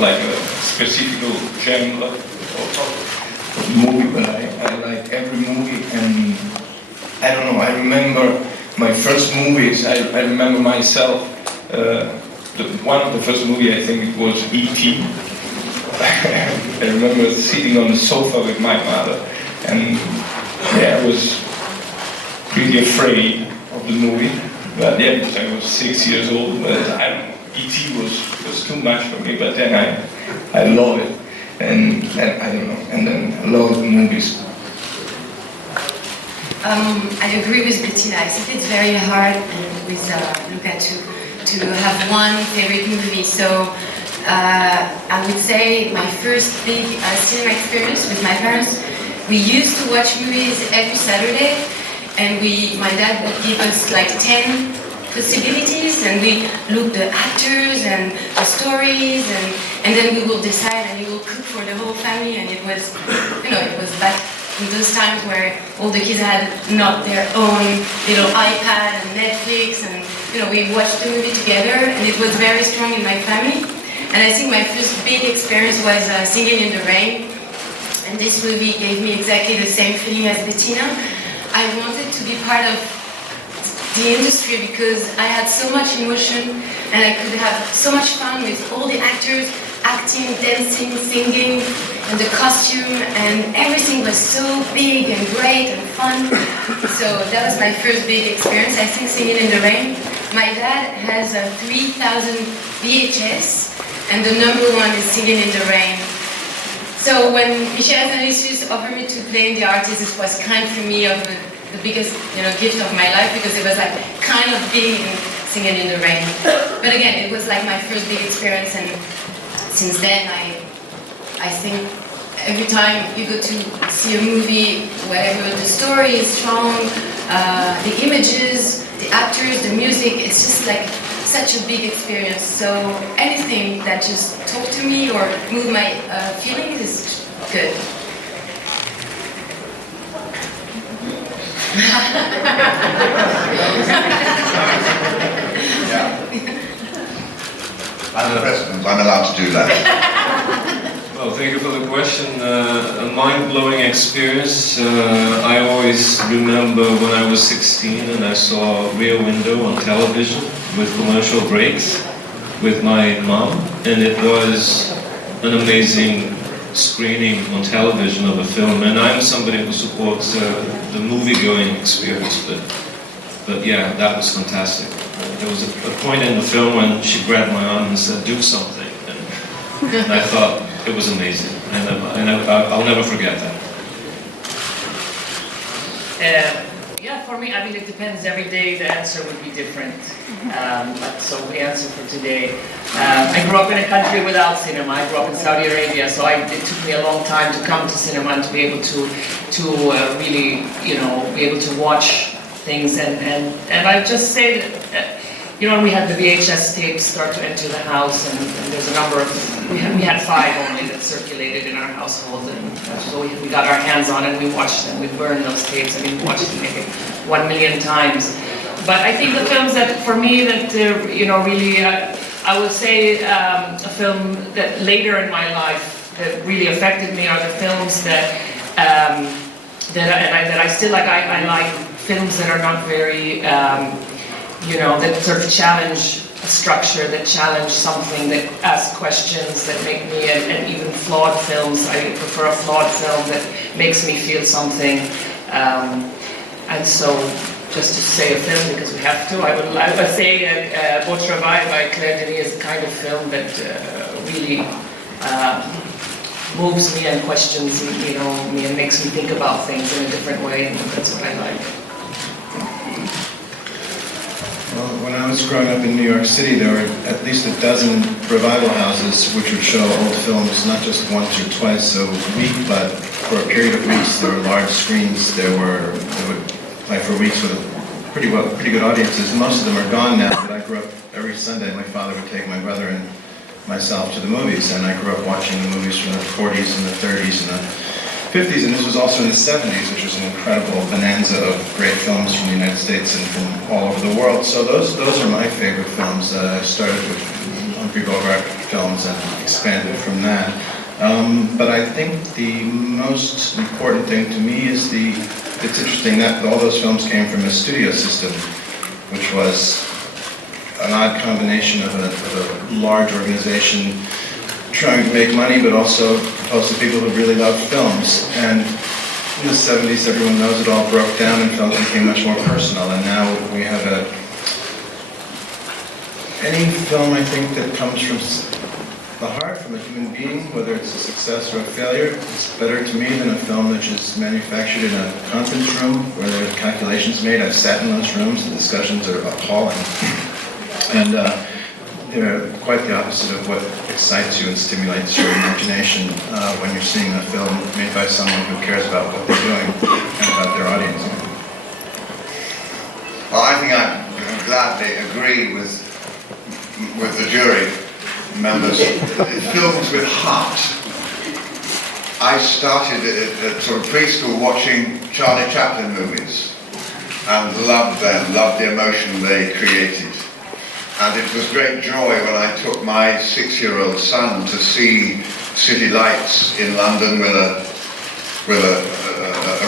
like a specific genre of movie, but I like every movie, and I don't know, I remember my first movies, I remember myself, one of the first movies, I think it was E.T. I remember sitting on the sofa with my mother, and yeah, I was really afraid of the movie, but yeah, because I was 6 years old, but I don't know, E.T. was too much for me, but then I love it, and I don't know, and then I love movies. I agree with Bettina. I think it's very hard with Luca to have one favorite movie. So I would say my first big cinema experience with my parents, we used to watch movies every Saturday, and my dad would give us like 10 possibilities, and we looked the actors and the stories, and then we will decide, and we will cook for the whole family, and it was, it was back in those times where all the kids had not their own little iPad and Netflix, and we watched the movie together, and it was very strong in my family. And I think my first big experience was Singing in the Rain, and this movie gave me exactly the same feeling as Bettina. I wanted to be part of the industry because I had so much emotion, and I could have so much fun with all the actors, acting, dancing, singing, and the costume, and everything was so big and great and fun. So that was my first big experience. I think Singing in the Rain. My dad has 3,000 VHS, and the #1 is Singing in the Rain. So when Michel Zanisius offered me to play in The Artist, it was kind for me of the biggest gift of my life, because it was like kind of being Singing in the Rain. But again, it was like my first big experience, and since then I think every time you go to see a movie, wherever the story is strong, the images, the actors, the music, it's just like such a big experience. So anything that just talked to me or moved my feelings is good. I'm the president, I'm allowed to do that. Well, thank you for the question. A mind-blowing experience. I always remember when I was 16 and I saw Rear Window on television with commercial breaks with my mom, and it was an amazing screening on television of a film. And I'm somebody who supports the movie-going experience, but yeah, that was fantastic. There was a point in the film when she grabbed my arm and said, "Do something," and I thought it was amazing, and I'll never forget that. Yeah, for me, I mean, it depends. Every day the answer would be different. So the answer for today. I grew up in a country without cinema. I grew up in Saudi Arabia, so it took me a long time to come to cinema and to be able to really, be able to watch things. And I just say that, when we had the VHS tapes start to enter the house, and there's a number of, we had 5 only that circulated in our household, and so we got our hands on it, and we watched them, we burned those tapes, and we watched them maybe 1 million times. But I think the films that, for me, that, really, I would say a film that later in my life that really affected me are the films that I still like. I like films that are not very, that sort of challenge a structure, that challenge something, that ask questions, that make me, and even flawed films. I prefer a flawed film that makes me feel something. And so, just to say a film, because we have to, I would say Beau Travail by Claire Denis is the kind of film that really moves me and questions me and makes me think about things in a different way, and that's what I like. Well, when I was growing up in New York City, there were at least a dozen revival houses which would show old films, not just once or twice a week, but for a period of weeks. There were large screens. They would play for weeks with pretty good audiences. Most of them are gone now, but I grew up every Sunday. My father would take my brother and myself to the movies, and I grew up watching the movies from the 40s and the 30s and the 50s, and this was also in the 70s, which was an incredible bonanza of great films from the United States and from all over the world. So those are my favorite films. I started with Humphrey Bogart, films and expanded from that. But I think the most important thing to me is it's interesting that all those films came from a studio system, which was an odd combination of a large organization trying to make money, but also opposed to people who really loved films. And in the 70s, everyone knows it all broke down and films became much more personal. And now we have any film, I think, that comes from the heart, from a human being, whether it's a success or a failure, it's better to me than a film that is manufactured in a conference room where there are calculations made. I've sat in those rooms, the discussions are appalling. And they're quite the opposite of what excites you and stimulates your imagination when you're seeing a film made by someone who cares about what they're doing and about their audience. Well, I think I gladly agree with the jury members. Films with heart. I started at sort of preschool watching Charlie Chaplin movies and loved them, loved the emotion they created. And it was great joy when I took my 6-year-old son to see City Lights in London with a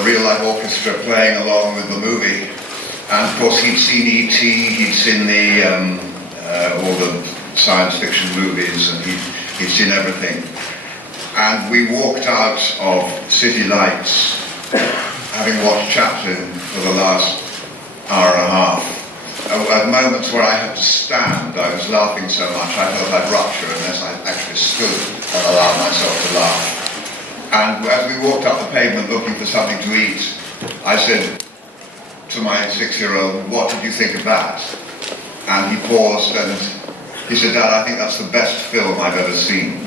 real-life orchestra playing along with the movie. And of course he'd seen E.T., he'd seen all the science fiction movies, and he'd seen everything. And we walked out of City Lights, having watched Chaplin for the last hour and a half. At moments where I had to stand, I was laughing so much I felt I'd rupture unless I actually stood and allowed myself to laugh. And as we walked up the pavement looking for something to eat, I said to my 6-year-old, "What did you think of that?" And he paused and he said, "Dad, I think that's the best film I've ever seen."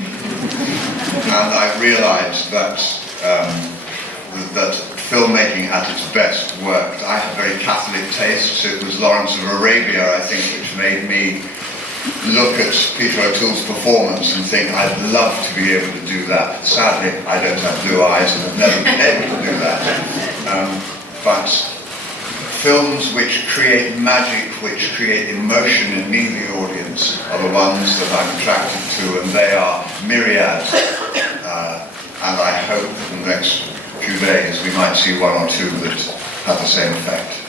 And I realized that that filmmaking at its best worked. I had very Catholic tastes. It was Lawrence of Arabia, I think, which made me look at Peter O'Toole's performance and think, I'd love to be able to do that. Sadly, I don't have blue eyes and have never been able to do that. But films which create magic, which create emotion in me, the audience, are the ones that I'm attracted to, and they are myriad. And I hope in the next few days we might see one or two that have the same effect.